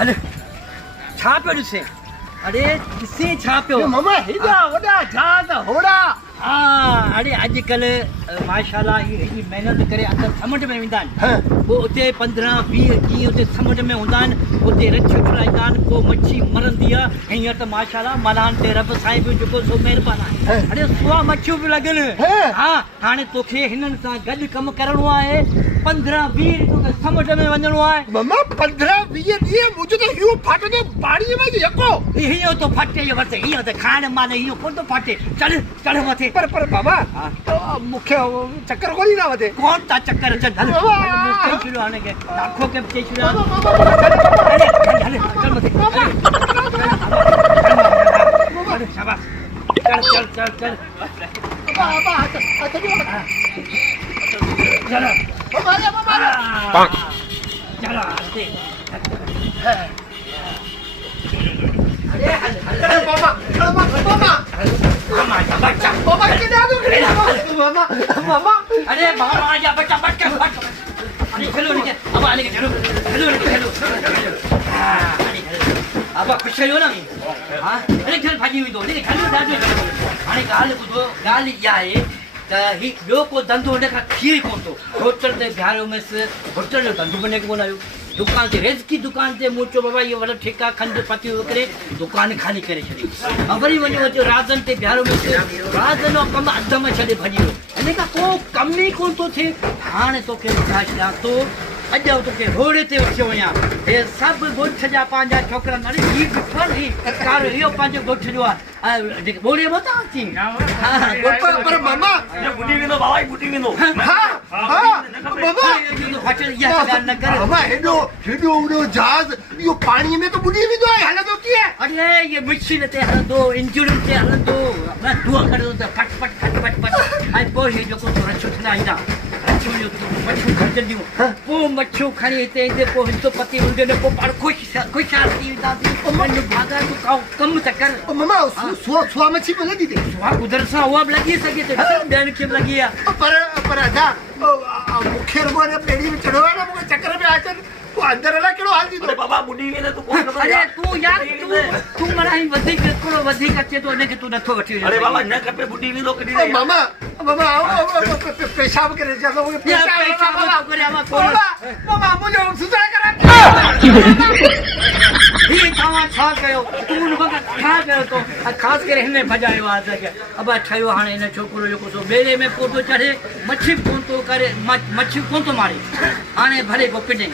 हल छा पियो ॾिसे अरे ॾिसे छा पियो मामा हेॾा वॾा जहाज होड़ा हाँ अरे अॼुकल्ह माशाल्लाह हेॾी महिनत करे अंदरि समुंड में वेंदा आहिनि पोइ उते 15-20 ॾींहं उते समुंड में हूंदा आहिनि उते रछ छुड़ाईंदा आहिनि पोइ मच्छी मरंदी आहे हींअर त माशाल्लाह मल्हान ते रब साईं बि जेको सो महिरबानी आहे अरे सुआ मच्छियूं बि लॻनि हा हाणे तोखे हिननि सां गॾु कमु करिणो आहे 15-20 तोखे समुंड में वञिणो आहे मामा 15-20 ॾींहं मुंहिंजो त इहो फाटंदो पाणीअ में यको हीअं तो फटे इहो वरिते हीअं त खाइण महिल इहो कोन थो फटे चढ़ मथे पर बाबा मूंखे चक्कर कोन ईंदा वधे कौन था चक्कर अचनि हल चई छॾियो हाणे के आखो के चई छॾियो चल मथे शाबाश चल बाबा चलो मामा चलो अरे बाबा बाबा किधर दो मामा अरे मामा जा बच्चा अरे चलो नीचे अब आने के चलो अब खुश हो ना हां अरे चल भाजी हुई दो लेकिन खलो दादू हाणे ॻाल्हि इहा आहे त ही ॿियो को धंधो हिन खां थिए ई कोन थो होटल ते बीहारियो हुउसि होटल जो धंधो बने कोन आयो दुकान ते रेज़की दुकान ते मूं चयो बाबा इहो वॾो ठेका खंडु पतियो विकिरे दुकान खाली करे छॾी ऐं वरी वञो अचो राज़नि ते बीहारियो हुउसि राज़नि जो कमु अध में छॾे भॼी वियो हिन खां को कम ई कोन थो थिए हाणे तोखे ॿुधाए छॾियां थो अॼु तोखे रोड़े ते वठी वञा हे सभु ॻोठ जा पंहिंजा छोकिरा अरे हीउ ॾिठो हीउ कार इहो पंहिंजो ॻोठ जो आहे ॿोड़े में था अची पर मामा बुढ़ी वेंदो बाबा बुढ़ी वेंदो न कर मामा हेॾो वॾो जहाज इहो पाणीअ में त बुॾी वेंदो आहे हलंदो कीअं अरे ये मशीन ते हलंदो इंजन ते हलंदो धुआ कढंदो त फट फट ऐं पोइ हे जेको तूं रछो ठाहींदा मच्छियूं खणजंदियूं पोइ मच्छियूं खणी हिते ईंदे पोइ हितो पती हूंदे न पोइ पाण ख़ुशहाल थी वेंदासीं भागा तूं कमु त कर मामा सुआ मच्छी में लॻी थी सुआ कुदरत सां उहा बि लॻी सघे थी ॿियनि खे बि लॻी आहे पर अदा मूंखे रुगो ने पेड़ी में चढ़ो आहे न मूंखे चक्कर में अचनि पोइ अंदरि अलाए कहिड़ो हाल थींदो बाबा बुढ़ी वेंदे तूं कोन अरे तूं यार तूं मराई वधीक थोरो वधीक अचे थो हिनखे तूं नथो वठी अरे बाबा न खपे बुढ़ी वेंदो कॾहिं मामा पेशाब करे अचां थो मामा मुंहिंजो सुधार करा ही तव्हां छा कयो तूं हुनखां छा कयो तो ख़ासि करे हिन भॼायो आहे असांखे अब ठहियो हाणे हिन छोकिरो जेको सो ॿेड़े में कोन थो चढ़े मच्छी कोन थो करे मच्छी कोन थो मारे हाणे भले पोइ पिने